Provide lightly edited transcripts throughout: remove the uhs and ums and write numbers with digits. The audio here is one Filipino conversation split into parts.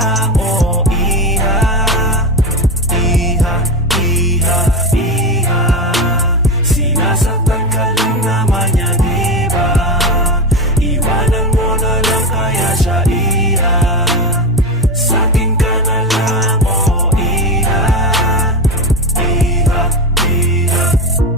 lang. Oh, iha, iha, iha, iha. Sinasaktan ka lang naman niya, diba? Iwanan mo na lang kaya siya, iha. Sa'kin ka na lang, oh, iha, iha, iha.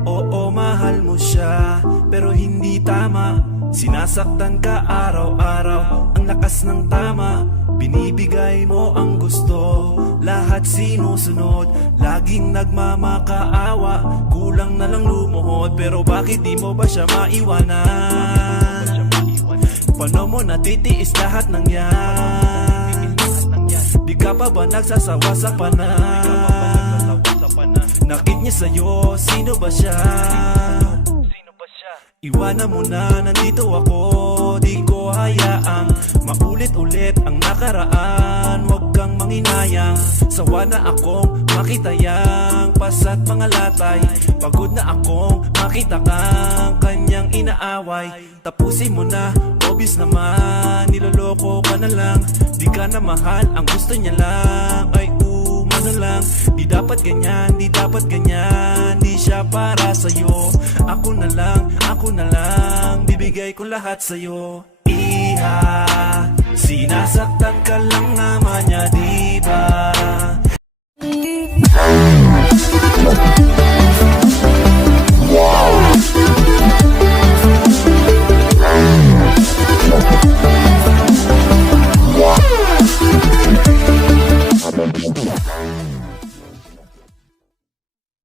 Oo, mahal mo siya, pero hindi tama. Sinasaktan ka araw-araw, ang lakas ng tama. Binibigay mo ang gusto, lahat sinusunod. Laging nagmamakaawa, kulang na lang lumuhod. Pero bakit di mo ba siya maiwanan? Paano mo natitiis lahat ng yan? Di ka pa ba nagsasawa sa panan? Nakit niya sa'yo, sino ba siya? Iwanan mo na, nandito ako. Di ko hayaang maulit-ulit ang nakaraan. Huwag kang manginayang, sawa na akong makita yang pasat mga latay. Pagod na akong makita kang kanyang inaaway. Tapusin mo na, obvious naman, niloloko ka na lang. Di ka na mahal, ang gusto niya lang ay umano lang. Di dapat ganyan, di dapat ganyan. Di siya para sa'yo. Ako na lang, bibigay ko lahat sa'yo. Iha, sinasaktan ka lang naman niya, diba?